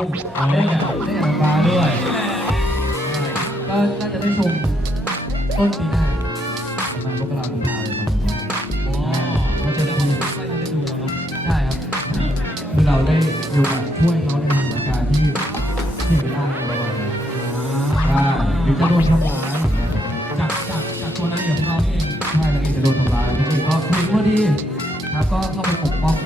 เอาเล่นกับเล่นกับน้ำฟ้าด้วย ก็น่าจะได้ชมต้นปีหน้าประมาณมกราคมพาเลยประมาณนี้โอ้เขาจะเดี๋ยวดูได้ดูแล้วเนาะใช่ครับ คือเราได้อยู่กับช่วยเขาในสถานการณ์ที่ที่ไม่ได้ประมาณนั้นใช่หรือจะโดนทำร้ายจากจากจากตัวนางเอกของเรานี่เองใช่แล้วเองจะโดนทำร้ายแล้วเองก็เพลงพอดี ครับก็เข้าไปปกป้อง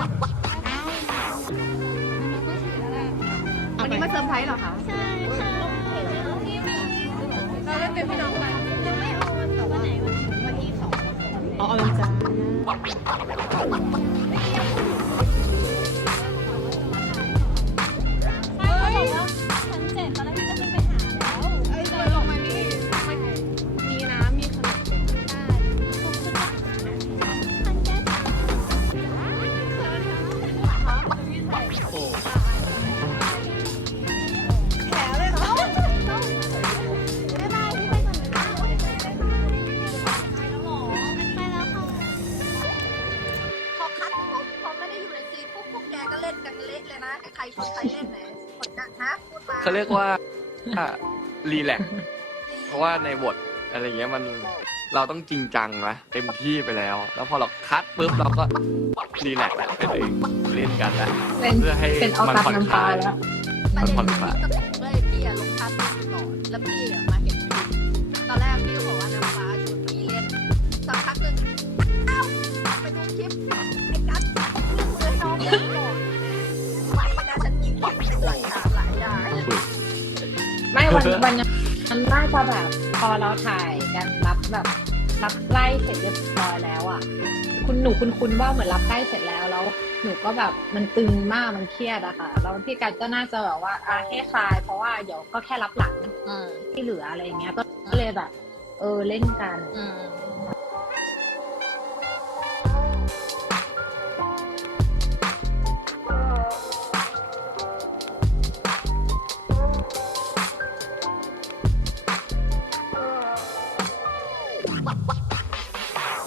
ววันนี้มาเซอร์ไพรส์เหรอคะใช่ค่ะเราได้เป็นพี่น้องกันยังไม่เอาแต่ว่าไหนวันที่สองอ๋อเอา เละเลยนะใครชวนใครเล่นไหนคนนะฮะพูดมาเขาเรียกว่ารีแลกซ์เพราะว่าในบทอะไรเงี้ยมันเราต้องจริงจังนะเต็มที่ไปแล้ว แล้วพอเราคัดปุ๊บเราก็รีแลกซ์แหละเป็นเองเล่นกันแล้วเป็นเพื่อให้เป็นออมันกัสผ่อนน้ำคตาลายแล้วมันผ่อนคลายก็ตกเลยพี่อะลงคัดก่อนแล้วพี่อะ วันวันนั้นมันน่าจะแบบพอเราถ่ายกันรับแบบรับใกล้เสร็จเรียบร้อยแล้วอะคุณหนูคุณคุณว่าเหมือนรับใกล้เสร็จแล้วแล้ว หนูก็แบบมันตึงมากมันเครียดอะค่ะแล้วพี่กันก็น่าจะแบบว่าอะให้คลาย เพราะว่าเดี๋ยวก็แค่รับหลังอืมที่เหลืออะไรอย่างเงี้ยก็ก็เลยแบบ เออเล่นกัน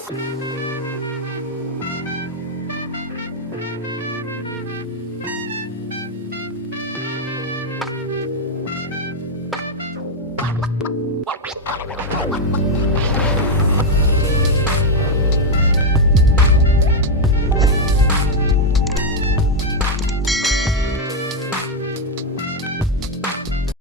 อืมเ